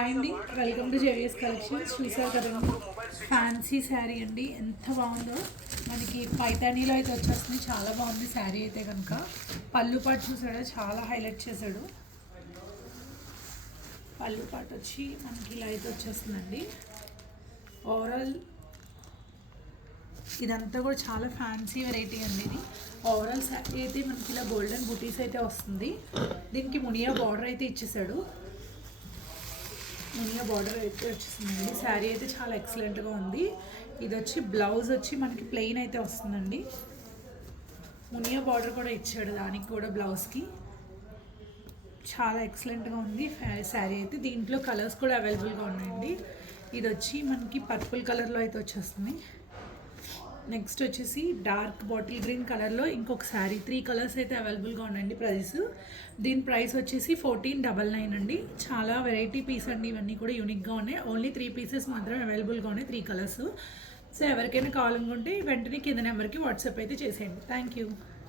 Hi అండి, welcome to JVS collections. చూసారు కదండి, ఫ్యాన్సీ శారీ అండి. ఎంత బాగుందో, మనకి పైతానీలో అయితే వచ్చేస్తుంది. చాలా బాగుంది శారీ అయితే కనుక. పళ్ళు పాటు చూసాడు, చాలా హైలైట్ చేశాడు. పళ్ళు పాటు వచ్చి మనకి ఇలా అయితే వచ్చేస్తుందండి. ఓవరాల్ ఇదంతా కూడా చాలా ఫ్యాన్సీ వెరైటీ అండి. ఇది ఓవరాల్ శారీ అయితే మనకి ఇలా గోల్డెన్ బుటీస్ అయితే వస్తుంది. దీనికి మునియా బార్డర్ అయితే ఇచ్చేసాడు. మునియా బార్డర్ అయితే వచ్చేసిందండి. శారీ అయితే చాలా ఎక్సలెంట్గా ఉంది. ఇది వచ్చి బ్లౌజ్ వచ్చి మనకి ప్లెయిన్ అయితే వస్తుందండి. మునియా బార్డర్ కూడా ఇచ్చాడు, దానికి కూడా బ్లౌజ్కి. చాలా ఎక్సలెంట్గా ఉంది శారీ అయితే. దీంట్లో కలర్స్ కూడా అవైలబుల్గా ఉన్నాయండి. ఇది వచ్చి మనకి పర్పుల్ కలర్లో అయితే వచ్చేస్తుంది. నెక్స్ట్ వచ్చేసి డార్క్ బాటిల్ గ్రీన్ కలర్లో ఇంకొక శారీ. 3 కలర్స్ అయితే అవైలబుల్గా ఉన్నాయండి. దీని ప్రైస్ వచ్చేసి 1499 అండి. చాలా వెరైటీ పీస్ అండి. ఇవన్నీ కూడా యూనిక్గా ఉన్నాయి. ఓన్లీ 3 పీసెస్ మాత్రమే అవైలబుల్గా ఉన్నాయి, 3 కలర్స్. సో ఎవరికైనా కావాలనుకుంటే వెంటనే కింద నెంబర్కి వాట్సాప్ అయితే చేసేయండి. Thank you.